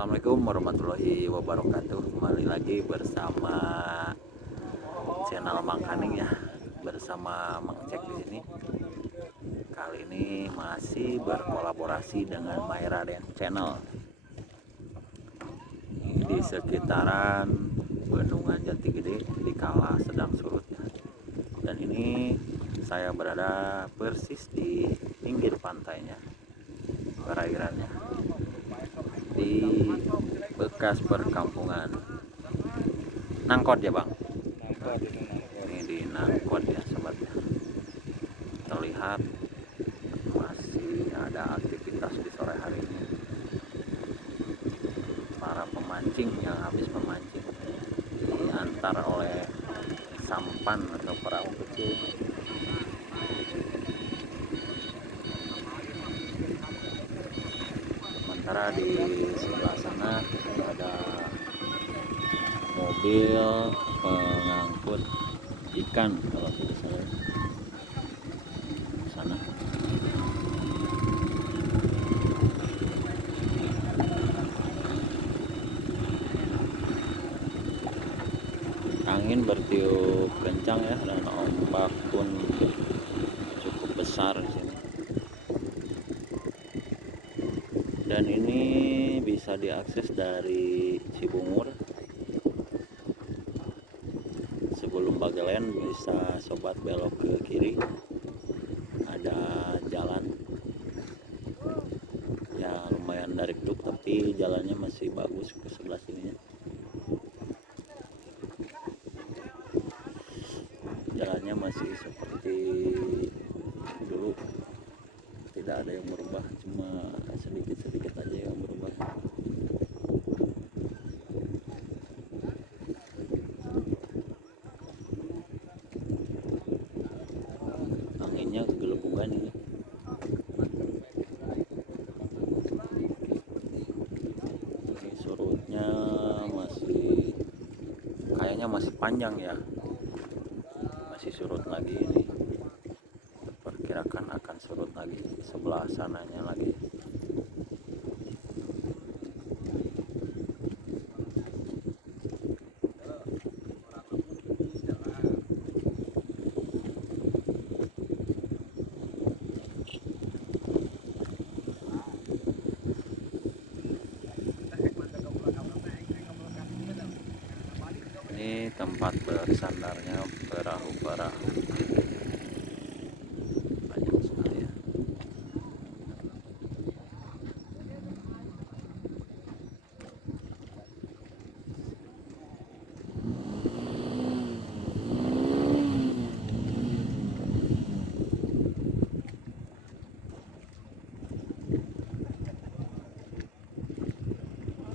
Assalamualaikum warahmatullahi wabarakatuh. Kembali lagi bersama channel Mang Kaning ya, bersama Mang Cek di sini. Kali ini masih berkolaborasi dengan My Raden Channel. Ini di sekitaran Bendungan Jati Gede di kala sedang surut ya. Dan ini saya berada persis di pinggir pantainya, perairannya, di bekas perkampungan Nangkot ya bang. Ini di Nangkot ya sobat ya. Terlihat masih ada aktivitas di sore hari ini. Para pemancing yang habis memancing diantar oleh sampan atau perahu kecil. Sementara di sebelah sana ada mobil pengangkut ikan kalau tidak salah sana. Angin bertiup kencang ya, dan ombak pun cukup besar di sini. Dan ini bisa diakses dari Cibungur. Sebelum Bagelen bisa sobat belok ke kiri, ada jalan ya lumayan darik-duk, tapi jalannya masih bagus ke sebelah sini. Jalannya masih seperti dulu, tidak ada yang berubah, cuma sedikit-sedikit aja yang berubah. Anginnya kegelembungan ini. Ini surutnya masih kayaknya masih panjang ya, masih surut lagi ini. Perkirakan akan surut lagi sebelah sananya lagi. Ini tempat bersandarnya perahu-perahu